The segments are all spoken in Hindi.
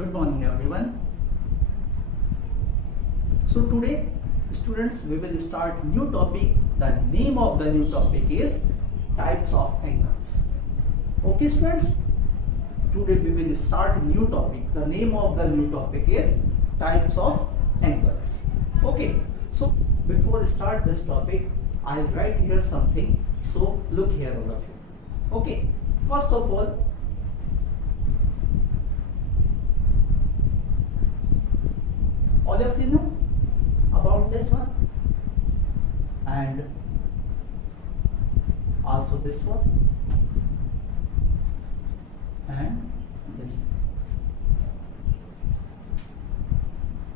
Good morning everyone. So today students we will start new topic. The name of the new topic is types of angles. Okay students, today we will start new topic. The name of the new topic is types of angles. Okay, so before start this topic I'll write here something, so look here all of you. Okay, first of all of you know about this one and also this one and this.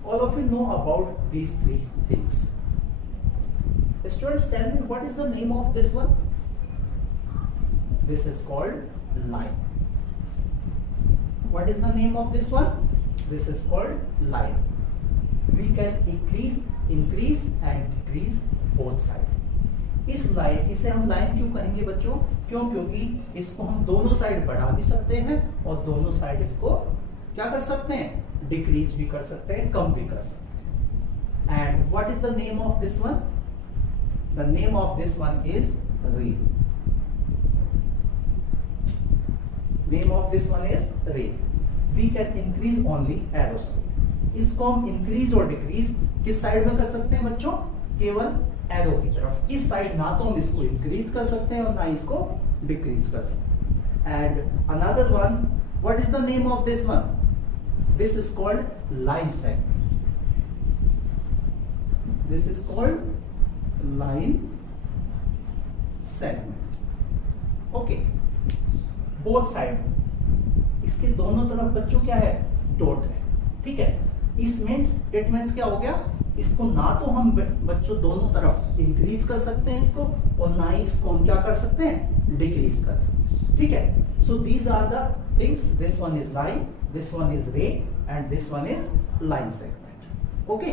All of you know about these three things. Students, tell me what is the name of this one? This is called line. What is the name of this one? This is called line. We can increase and decrease both side. इस लाइन, इसे हम लाइन क्यों कहेंगे बच्चों? क्योंकि इसको हम दोनों साइड बढ़ा भी सकते हैं और दोनों साइड इसको क्या कर सकते हैं? डिक्रीज भी कर सकते हैं, कम भी कर सकते हैं. And what is the name of this one? The name of this one is ray. Name of this one is ray. We can increase only arrows. इसको हम इंक्रीज और डिक्रीज किस साइड में कर सकते हैं बच्चों? केवल एरो की तरफ. इस साइड ना तो हम इसको इंक्रीज कर सकते हैं और ना इसको डिक्रीज कर सकते हैं. And another one, what is the name of this one? This is called line segment. This is called line segment. Okay, both side इसके दोनों तरफ बच्चों क्या है? डॉट है. ठीक है, इस मीन्स इट मीन्स क्या हो गया? इसको ना तो हम बच्चों दोनों तरफ इंक्रीज कर सकते हैं इसको और ना ही इसको हम क्या कर सकते हैं? डिक्रीज कर सकते हैं. ठीक है, so these are the things. This one is line, this one is ray and this one is line segment. Okay,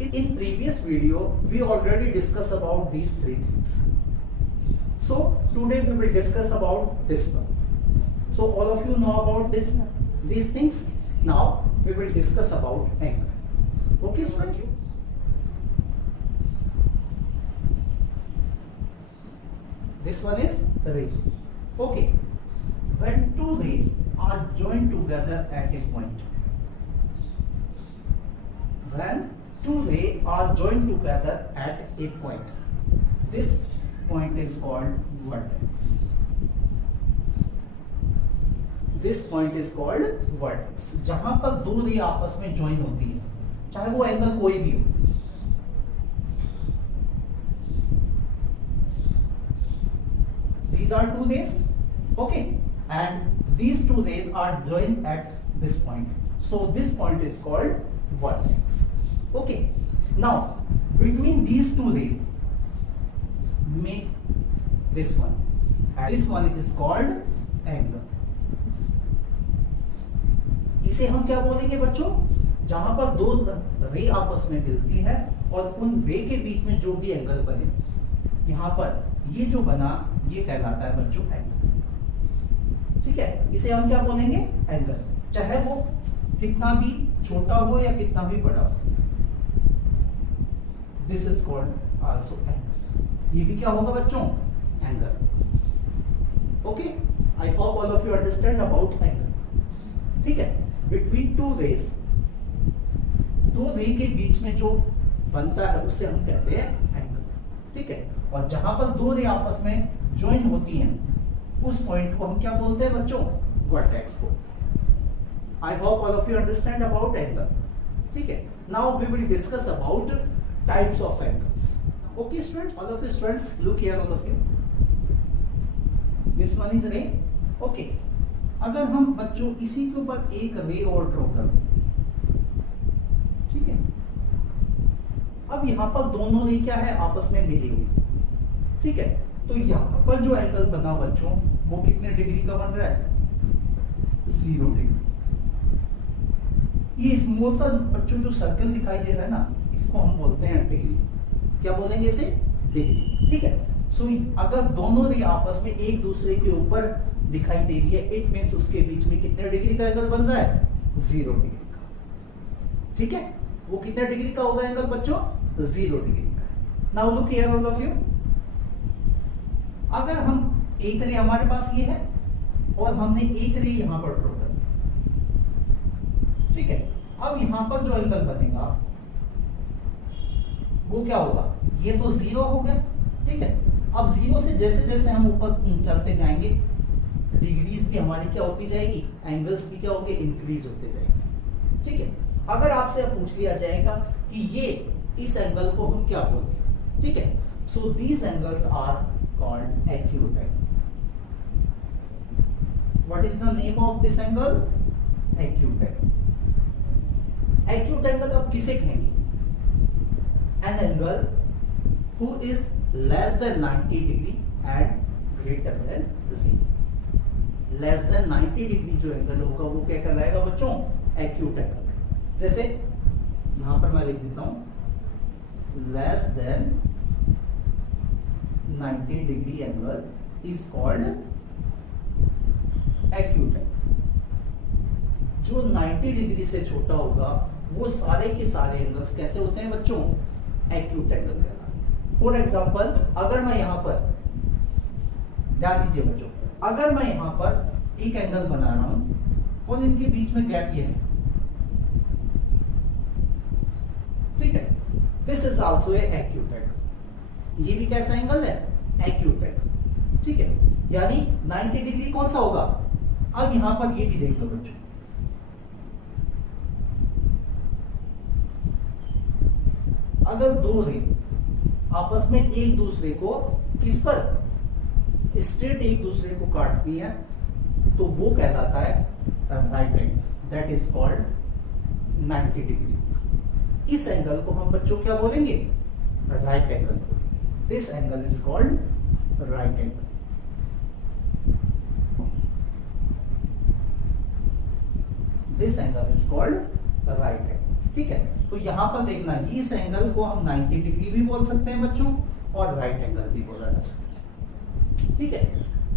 in previous video we already discussed about these three things. So today we will discuss about this one. So all of you know about these things. Now we will discuss about angle. Okay students? This one is ray. Okay, when two rays are joined together at a point, when two rays are joined together at a point, this point is called vertex. This point is called vertex. जहां पर दो रे आपस में ज्वाइन होती है, चाहे वो एंगल कोई भी हो. These are two rays, okay, and these two rays are joined at this point. So this point is called vertex. Okay, now between these two rays, make this one, and this one is called angle. इसे हम क्या बोलेंगे बच्चों? जहां पर दो रे आपस में मिलती है और उन रे के बीच में जो भी एंगल बने, यहां पर ये जो बना ये कहलाता है बच्चों एंगल. ठीक है, इसे हम क्या बोलेंगे? एंगल. चाहे वो कितना भी छोटा हो या कितना भी बड़ा हो. This is called also angle. ये भी क्या होगा बच्चों? Angle. Okay, I hope all of you understand about angle. ठीक है, बिटवीन टू रेज, दो रे के बीच में जो बनता है उसे हम कहते हैं एंगल. ठीक है, और जहां पर दो रे आपस में ज्वाइन होती हैं उस पॉइंट को हम क्या बोलते हैं बच्चों? वर्टेक्स को. I hope all of you understand about angle. ठीक है, now we will discuss about types of angles. Okay students, all of you students look here, all of you. This one is ray. Okay, अगर हम बच्चों इसी के ऊपर एक रे और ड्रॉ कर दें, ठीक है, अब यहां पर दोनों रे क्या है? आपस में मिली हुई. ठीक है, तो यहां पर जो एंगल बना बच्चों वो कितने डिग्री का बन रहा है? 0 डिग्री. ये स्मॉल सा बच्चों जो सर्कल दिखाई दे रहा है ना, इसको हम बोलते हैं डिग्री. क्या बोलेंगे इसे? डिग्री. ठीक है, सो अगर दोनों रे आपस में एक दूसरे के ऊपर दिखाई दे रही है, इट मींस उसके बीच में कितने डिग्री का एंगल बन रहा है? 0 डिग्री का। ठीक है, वो कितने डिग्री का होगा एंगल बच्चों? 0 डिग्री का। Now look here all of you, अगर हम एक रे हमारे पास ये है और हमने एक रे यहां पर ड्रॉ कर दी, ठीक है, अब यहां पर जो एंगल बनेगा वो क्या होगा? ये तो 0 हो गया, ठीक है। अब 0 से जैसे जैसे हम ऊपर चलते जाएंगे, डिग्रीज भी हमारी क्या होती जाएगी, एंगल्स भी क्या होंगे, इंक्रीज होते जाएंगे। ठीक है, अगर आपसे पूछ लिया जाएगा कि ये इस एंगल को हम क्या बोलते हैं, ठीक है, so these angles are called acute angle. What is the name of this angle? Acute angle. Acute angle अब किसे कहेंगे? An angle who is less than 90 degree and greater than 0। Less than 90 degree जो एंगल होगा वो क्या कहलाएगा बच्चों? एक्यूट एंगल। जैसे यहां पर मैं लिख देता हूं, less than 90 degree angle is called acute angle. जो 90 डिग्री से छोटा होगा वो सारे के सारे एंगल्स कैसे होते हैं बच्चों? एक्यूट एंगल कहलाते। फॉर एग्जांपल, अगर मैं यहां पर, ध्यान दीजिए बच्चों, अगर मैं यहां पर एक एंगल बना रहा हूं और इनके बीच में गैप ये है, ठीक है, this is also a acute angle. ये भी कैसा एंगल है? Acute angle. ठीक है, यानी 90 डिग्री कौन सा होगा? अब यहां पर ये भी देख लो बच्चों, अगर दो रे आपस में एक दूसरे को किस पर, स्ट्रेट एक दूसरे को काटती है, तो वो कहलाता है right angle, that is called 90 degree. इस एंगल को हम बच्चों क्या बोलेंगे? Right angle. This angle is called right angle. This angle is called right angle. ठीक है, तो यहां पर देखना, इस एंगल को हम 90 डिग्री भी बोल सकते हैं बच्चों और राइट एंगल भी बोला जा सकता है। ठीक है,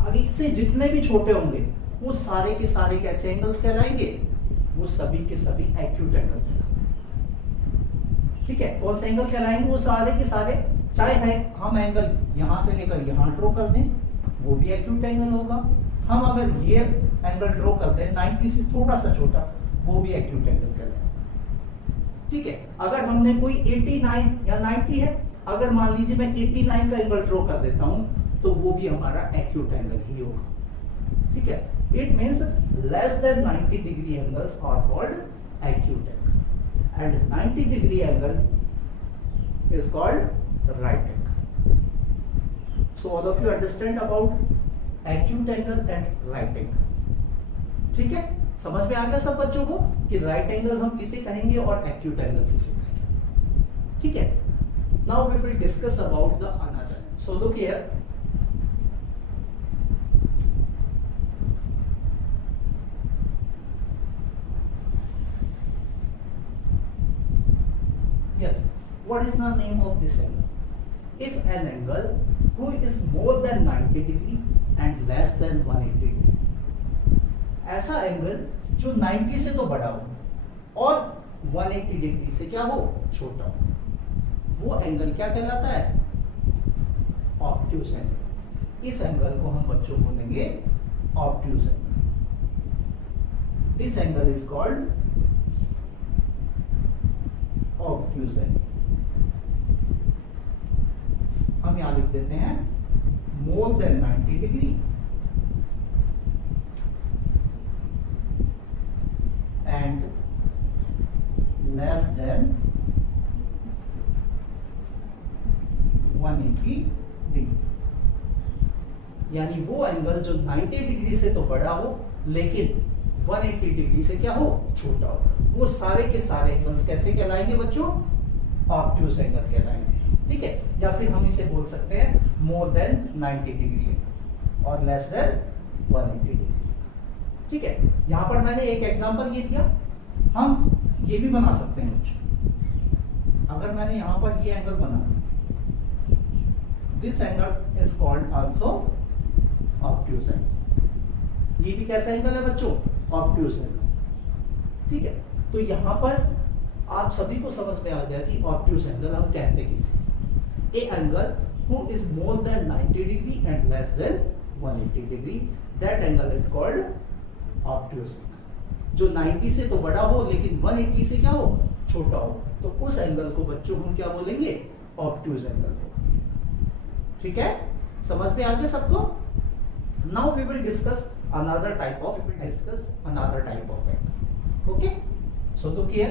आगे इससे जितने भी छोटे होंगे वो सारे के सारे कैसे एंगल्स कहलाएंगे? वो सभी के सभी एक्यूट एंगल कहलाएंगे। ठीक है, कौन से एंगल कहलाएंगे? वो सारे के सारे, चाहे हम एंगल यहां से लेकर यहां ड्रॉ कर दें वो भी एक्यूट एंगल होगा, हम अगर ये एंगल ड्रॉ करते हैं 90 से थोड़ा सा छोटा, वो भी एक्यूट एंगल कहलाएगा। ठीक है, अगर हमने कोई 89 या 90 है, अगर मान लीजिए मैं 89 का एंगल ड्रॉ कर देता हूं, तो वो भी हमारा एक्यूट एंगल ही होगा। ठीक है, it means less than 90 degree angles are called acute angle and 90 degree angle is called right angle. So all of you understand about acute angle and right angle. ठीक है, समझ में आ गया सब बच्चों को कि राइट एंगल हम किसे कहेंगे और एक्यूट एंगल किसे कहेंगे। ठीक है, now we will discuss about the another. So look here, yes, what is the name of this angle? If an angle who is more than 90 degree and less than 180 degree, ऐसा एंगल जो 90 से तो बड़ा हो और 180 डिग्री से क्या हो, छोटा हो, वो एंगल क्या कहलाता है? Obtuse angle. इस एंगल को हम बच्चों बोलेंगे obtuse angle. This angle is called obtuse angle. हम यहां लिख देते हैं more than 90 degree and less than 180 degree, यानी वो एंगल जो 90 डिग्री से तो बड़ा हो लेकिन 180 डिग्री से क्या हो, छोटा हो, वो सारे के सारे एंगल्स कैसे कहलाएंगे बच्चों? ऑब्ट्यूज एंगल कहलाएंगे। ठीक है, या फिर हम इसे बोल सकते हैं मोर देन 90 डिग्री और लेस देन 180 डिग्री। ठीक है, यहां पर मैंने एक एग्जांपल ये दिया, हम ये भी बना सकते हैं बच्चों। अगर मैंने यहां पर ये एंगल बना, this angle is called also obtuse angle. ये भी कैसा एंगल है बच्चों? Obtuse angle. ठीक है, तो यहाँ पर आप सभी को समझ में आ गया कि ऑब्ट्यूज एंगल हम कहते किसे, A angle who is more than 90 degree and less than 180 degree, that angle is called obtuse. जो 90 से तो बड़ा हो लेकिन 180 से क्या हो, छोटा हो, तो उस एंगल को बच्चों हम क्या बोलेंगे, ऑब्ट्यूज एंगल बोलेंगे। ठीक है, समझ में आ गया सबको। Now we will discuss another type of angle. Okay, so look here.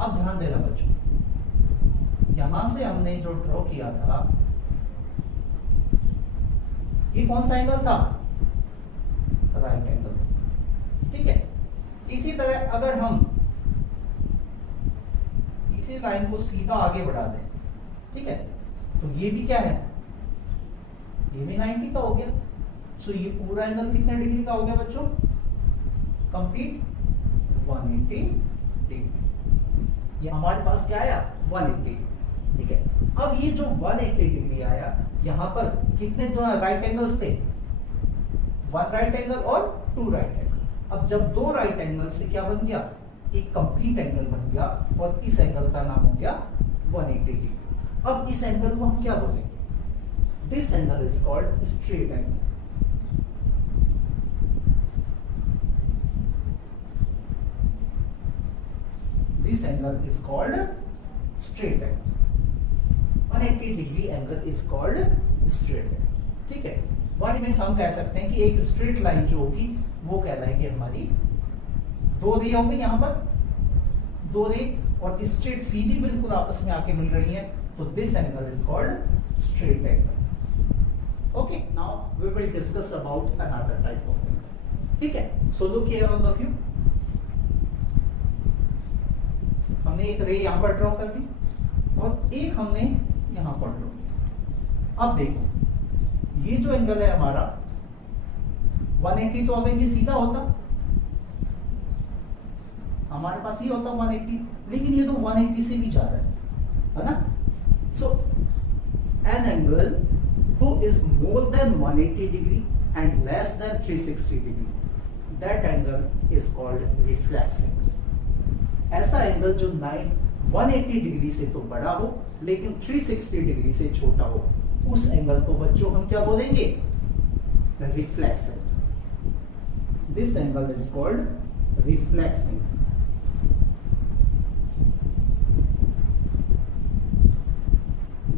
अब ध्यान देना बच्चों, यहां से हमने जो ड्रॉ किया था ये कौन सा एंगल था, राइट एंगल। ठीक है, इसी तरह अगर हम इसी लाइन को सीधा आगे बढ़ा दें, ठीक है, तो ये भी क्या है, ये भी 90 का हो गया। सो ये पूरा एंगल कितने डिग्री का हो गया बच्चों, कंप्लीट 180 डिग्री। ये हमारे पास क्या आया, 180। ठीक है, अब ये जो 180 डिग्री आया, यहाँ पर कितने दो राइट एंगल्स थे, 1 राइट एंगल और 2 राइट एंगल। अब जब 2 राइट एंगल से क्या बन गया, एक कंप्लीट एंगल बन गया, और इस एंगल का नाम हो गया 180 डिग्री। अब इस एंगल को हम क्या बोलेंगे, this angle is called straight angle. This angle is called straight angle. 180 degree angle is called straight angle. ठीक है, वन में हम कह सकते हैं कि एक स्ट्रेट लाइन जो होगी वो कहलाएगी हमारी, 2 रे होंगे यहाँ पर, 2 रे और स्ट्रेट सीधी बिल्कुल आपस में आके मिल रही है, तो this angle is called straight angle. Okay, now we will discuss about another type of angle. ठीक है, so look here all of you. हमने एक रे यहाँ पर ड्रॉ कर दी और एक हमने यहाँ पर ड्रॉ किया। अब देखो, ये जो एंगल है हमारा 180, तो अगर ये सीधा होता हमारे पास ये होता 180, लेकिन ये तो 180 से भी ज्यादा है ना। So an angle who is more than 180 degree and less than 360 degree, that angle is called reflex angle. ऐसा एंगल जो 180 डिग्री से तो बड़ा हो लेकिन 360 डिग्री से छोटा हो, उस एंगल को बच्चों हम क्या बोलेंगे, reflex angle. This angle is called reflex angle.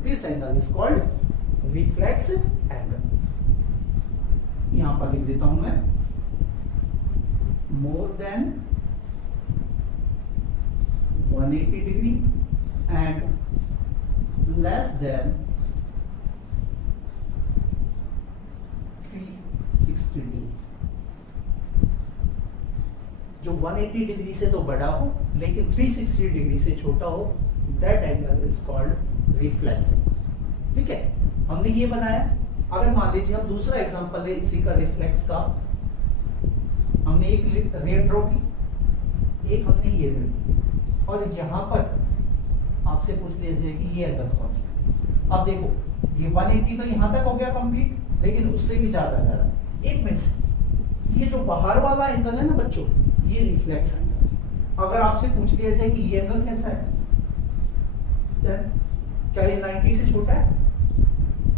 This angle is called reflex angle. यहां पर लिख देता हूं मैं, more than 180 degree and less than 360 degree. जो 180 डिग्री से तो बड़ा हो लेकिन 360 डिग्री से छोटा हो, that angle is called reflex angle. ठीक है, हमने ये बनाया। अगर मान लीजिए हम दूसरा एग्जांपल है इसी का रिफ्लेक्स का, हमने एक रे ड्रॉ की, एक हमने ये रे, और यहाँ पर आपसे पूछ लिया जाए कि ये एंगल कौन सा। अब देखो, ये 180 तो यहाँ तक हो गया कंप्लीट, लेकिन उससे भी ज्यादा जा रहा है। एक में से ये जो बाहर वाला एंगल है ना बच्चों, ये रिफ्लेक्स एंगल। अगर आपसे पूछ लिया जाए कि ये एंगल कैसा है, क्या ये 90 से छोटा है,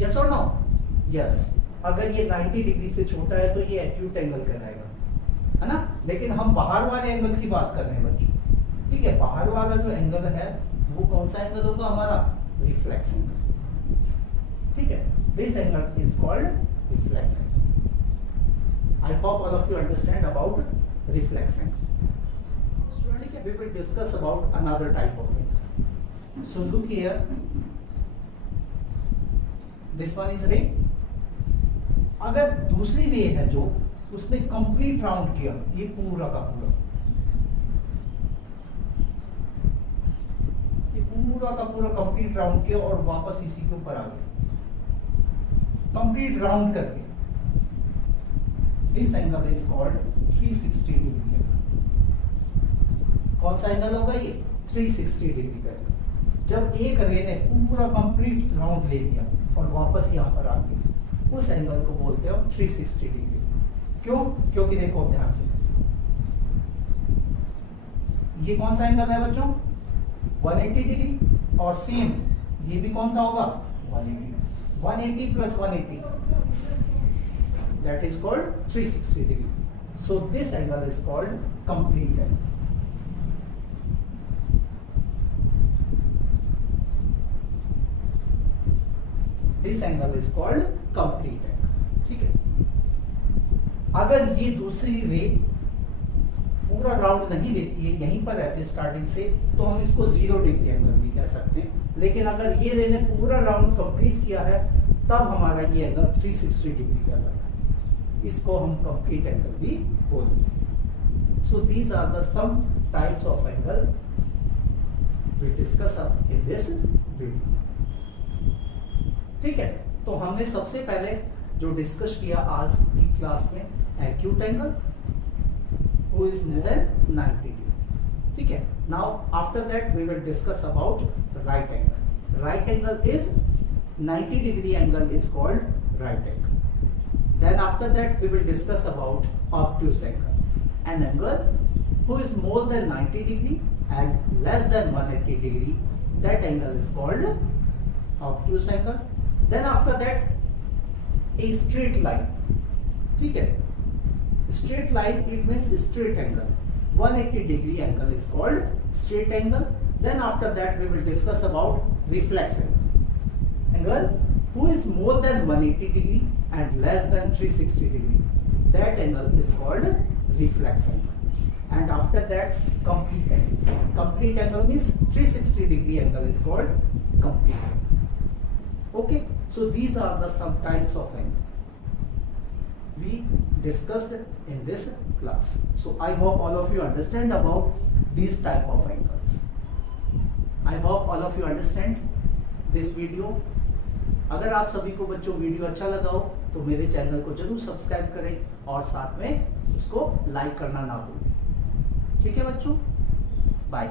यस और नो, यस। अगर ये 90 डिग्री से छोटा है तो ये एक्यूट एंगल कहलाएगा, है ना। लेकिन हम बाहर वाले एंगल की बात कर रहे हैं बच्चों। ठीक है, बाहर वाला जो एंगल है वो कौन सा एंगल होगा हमारा, रिफ्लेक्स एंगल। ठीक है, this angle is called reflex angle. I hope all of you understand about reflex angle. ठीक है, we will discuss about another type of angle. So look here, this one is ray. अगर दूसरी रे है जो उसने कंप्लीट राउंड किया, ये पूरा का पूरा, ये पूरा का पूरा कंप्लीट राउंड किया और वापस इसी के ऊपर आ गया, कंप्लीट राउंड करके, this angle is called 360 degree. कौन सा एंगल होगा ये, 360 डिग्री का। जब एक रे ने पूरा कंप्लीट राउंड ले लिया और वापस यहाँ पर आ गई, उस एंगल को बोलते हैं 360 डिग्री। क्यों? क्योंकि देखो ध्यान से, ये कौन सा एंगल है बच्चों? 180 डिग्री, और सेम ये भी कौन सा होगा? 180। 180 plus 180, that is called 360 degree. So this angle is called complete angle. This angle is called complete angle. ठीक है। अगर ये दूसरी रे पूरा राउंड नहीं लेती है, यहीं पर रहती है स्टार्टिंग से, तो हम इसको 0 डिग्री एंगल भी कह सकते हैं। लेकिन अगर ये रे ने पूरा राउंड कंप्लीट किया है, तब हमारा ये एंगल 360 डिग्री का लगता है। इसको हम कंप्लीट एंगल भी बोलते हैं। So these are the some types of angle we discuss in this video. ठीक है, तो हमने सबसे पहले जो डिस्कस किया आज की क्लास में, acute angle who is more than 90 degree. ठीक है, now after that we will discuss about right angle. Right angle is 90 degree angle is called right angle. Then after that we will discuss about obtuse angle. An angle who is more than 90 degree and less than 180 degree, that angle is called obtuse angle. Then after that a straight line. ठीक है, straight line, it means straight angle. 180 degree angle is called straight angle. Then after that we will discuss about reflex angle. Angle who is more than 180 degree and less than 360 degree, that angle is called reflex angle. And after that complete angle. Complete angle means 360 degree angle is called complete angle. Okay, so these are the some types of angle we discussed in this class. So I hope all of you understand about these type of angles. I hope all of you understand this video. अगर आप सभी को बच्चों वीडियो अच्छा लगा हो तो मेरे चैनल को जरूर सब्सक्राइब करें और साथ में उसको लाइक करना ना भूलें। ठीक है बच्चों, बाय।